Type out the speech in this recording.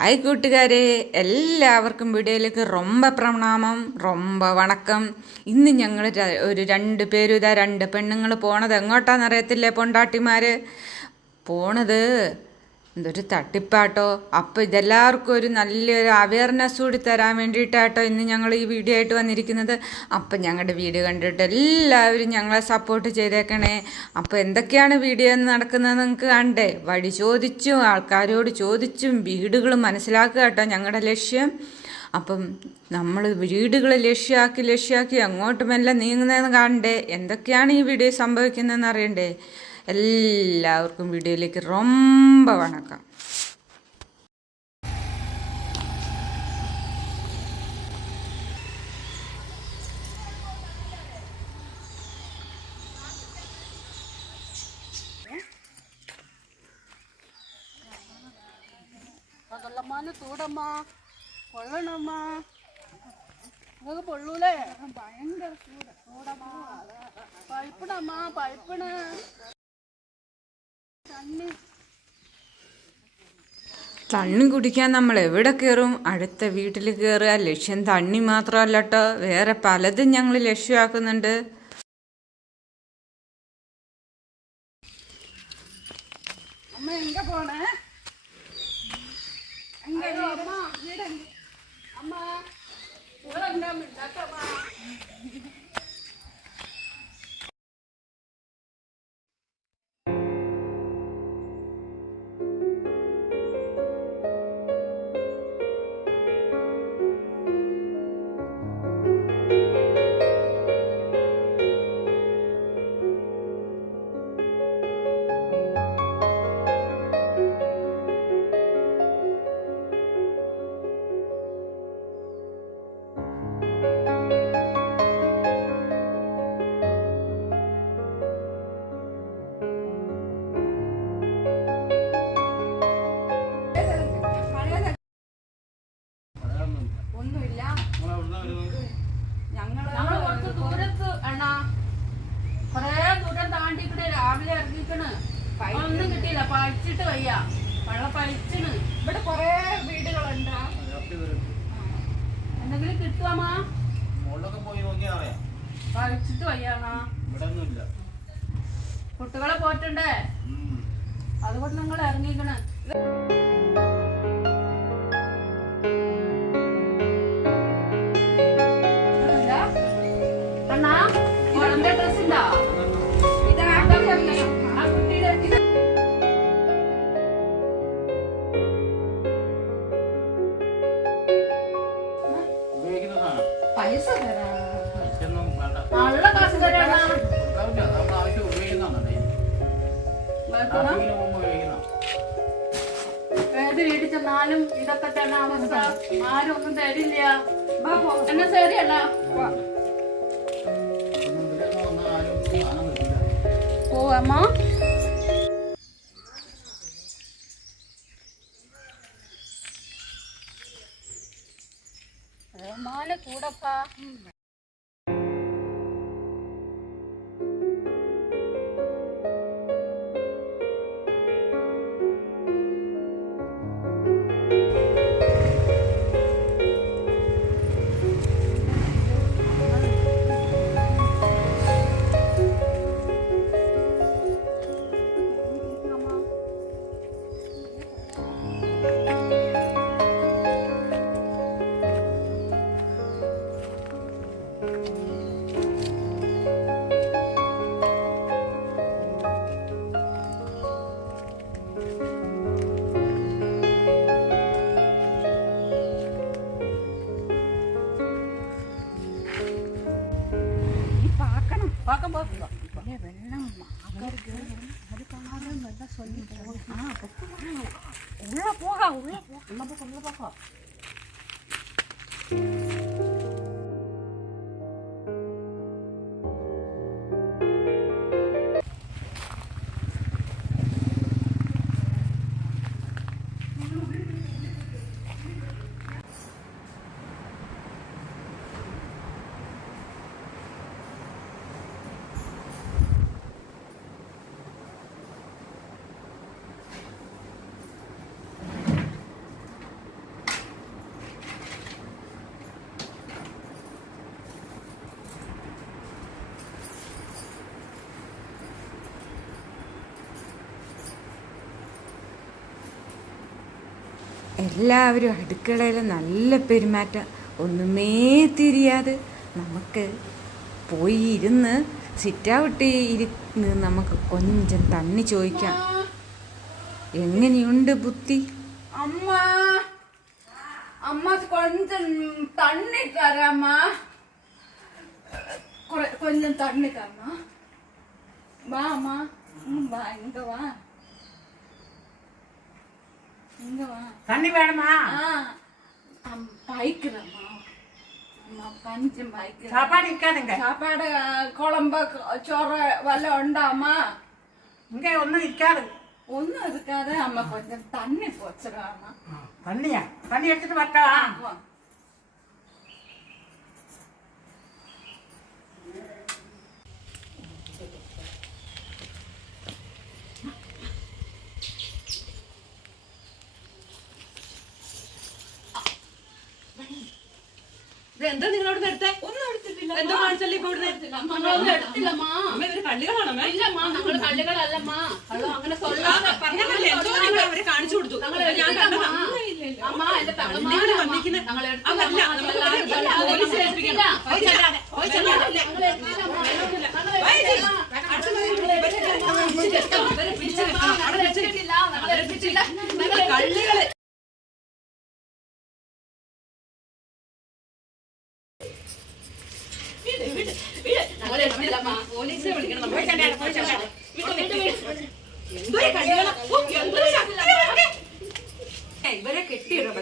Hi കൂട്ടുകാരെ, എല്ലാവർക്കും വീഡിയോയിലേക്ക് ரொம்ப പ്രണാമം, ரொம்ப വണക്കം. ഇന്ന് ഞങ്ങൾ ഒരു രണ്ട് പേരും ഇതാ രണ്ട് പെണ്ണുങ്ങൾ പോണത് എങ്ങോട്ടാണെന്നറിയത്തില്ലേ പൊണ്ടാട്ടിമാർ പോണത് എന്തൊരു തട്ടിപ്പാട്ടോ. അപ്പോൾ ഇതെല്ലാവർക്കും ഒരു നല്ലൊരു അവയർനെസ് കൂടി തരാൻ വേണ്ടിയിട്ടാട്ടോ ഇന്ന് ഞങ്ങൾ ഈ വീഡിയോ ആയിട്ട് വന്നിരിക്കുന്നത്. അപ്പം ഞങ്ങളുടെ വീഡിയോ കണ്ടിട്ട് എല്ലാവരും ഞങ്ങളെ സപ്പോർട്ട് ചെയ്തേക്കണേ. അപ്പോൾ എന്തൊക്കെയാണ് വീഡിയോ നടക്കുന്നത് നിങ്ങൾക്ക് കണ്ടേ, വഴി ചോദിച്ചും ആൾക്കാരോട് ചോദിച്ചും വീടുകൾ മനസ്സിലാക്കുക കേട്ടോ ഞങ്ങളുടെ ലക്ഷ്യം. അപ്പം നമ്മൾ വീടുകൾ ലക്ഷ്യമാക്കി അങ്ങോട്ടുമെല്ലാം നീങ്ങുന്നതെന്ന് കാണണ്ടേ, എന്തൊക്കെയാണ് ഈ വീഡിയോ സംഭവിക്കുന്നതെന്ന് അറിയണ്ടേ. എല്ലാവർക്കും വീഡിയോയിലേക്ക് ரொம்ப വണക്കം. അതല്ലമ്മാന് തൂടമ്മ കൊള്ളണമ്മ, നിങ്ങൾക്ക് പൊള്ളൂലേ? ഭയങ്കര ചൂടമ്മ, പൈപ്പിടമ്മ പൈപ്പിണ് തണ്ണി കുടിക്കാൻ നമ്മൾ എവിടെ കയറും? അടുത്ത വീട്ടിൽ കയറുക. ലക്ഷ്യം തണ്ണി മാത്രമല്ല കേട്ടോ, വേറെ പലതും ഞങ്ങൾ ലക്ഷ്യമാക്കുന്നുണ്ട്. അമ്മ എങ്ക പോണേ? അമ്മ രാവിലെ ഇറങ്ങിക്കണ്, ഒന്നും കിട്ടിയില്ല. പഴിച്ചിട്ട് വയ്യ, വെള്ളം പഴിച്ചിന്. ഇവിടെ കൊറേ വീടുകളുണ്ട്. എന്തെങ്കിലും കിട്ടുവാമാ? പഴിച്ചിട്ട് വയ്യാണോ? കുട്ടികളെ പോറ്റണ്ടേ, അതുകൊണ്ട് നിങ്ങൾ ഇറങ്ങിക്കണ്. അണ്ണാ കുഴന്റെ ഡ്രസ് ഉണ്ടാ? പൈസ നല്ല കാശ് തരാണ്. ഏത് വീട്ടിൽ ചെന്നാലും ഇതൊക്കെ തന്നെ അവസ്ഥ, ആരും ഒന്നും തരില്ല. എന്നെ ശരിയല്ല പോവാമ്മ. മാല കൂടപ്പാ. ഉള്ള പോകാം. എല്ലാവരും അടുക്കളയിൽ നല്ല പെരുമാറ്റം, ഒന്നുമേ തിരിയാതെ. നമുക്ക് പോയി ഇരുന്ന് സിറ്റൗട്ട് ഇരുന്ന് നമുക്ക് കൊഞ്ചം തണ്ണി ചോദിക്കാം. എങ്ങനെയുണ്ട് ബുദ്ധി? അമ്മ അമ്മ കൊഞ്ചം തണ്ണി തരാമ്മ, കൊഞ്ചം തണ്ണി തരമ്മ. വാ അമ്മ, വാ, ഇങ്ങ വാ, ഇങ്ങ വാ. தண்ணி வேணுமா? பாய்க்கிறம்மா, அம்மா பஞ்சம் பாய்க்கிறேன். சாப்பாடு இருக்காதுங்க. சாப்பாடு குழம்பு சோறு வல்ல உண்டாமா? இங்க ஒண்ணும் இருக்காது. ஒன்னும் இருக்காது அம்மா, கொஞ்சம் தண்ணி போச்சுடாமா. தண்ணியா? தண்ணி எடுத்துட்டு வரட்டா? എന്താ നിങ്ങളവിടെ എടുത്തേ? ഒന്നും എടുത്തിട്ടില്ല. എന്തോ കാണിച്ചല്ലേ ഇപ്പൊ ഇവിടുന്ന്? നമ്മളൊന്നും എടുത്തില്ലമ്മാ. അമ്മ ഇവര് കള്ളികളാണോ? ഇല്ലമ്മാ, ഞങ്ങള് കള്ളികളല്ലമ്മാ. അങ്ങനെ சொல்லாத. പറഞ്ഞല്ലേ എന്തോ നിങ്ങൾ അവരെ കാണിച്ചു കൊടുത്തു. ഞാൻ കണ്ടതാ. അമ്മ എന്റെ നിങ്ങൾ വന്നിരിക്കുന്നത് അതല്ല, നമുക്ക് പോലീസിൽ ഏൽപ്പിക്കണം. പോയി ചെല്ലാതെ, പോയി ചെല്ലാതെ. ഇവരെ പിടിച്ചു വെക്കണം. അവിടെ വെച്ച് കള്ളികള്. പോലീസിനെ വിളിക്കണം. നമ്മൾ ഇവരെ കെട്ടിയിടും.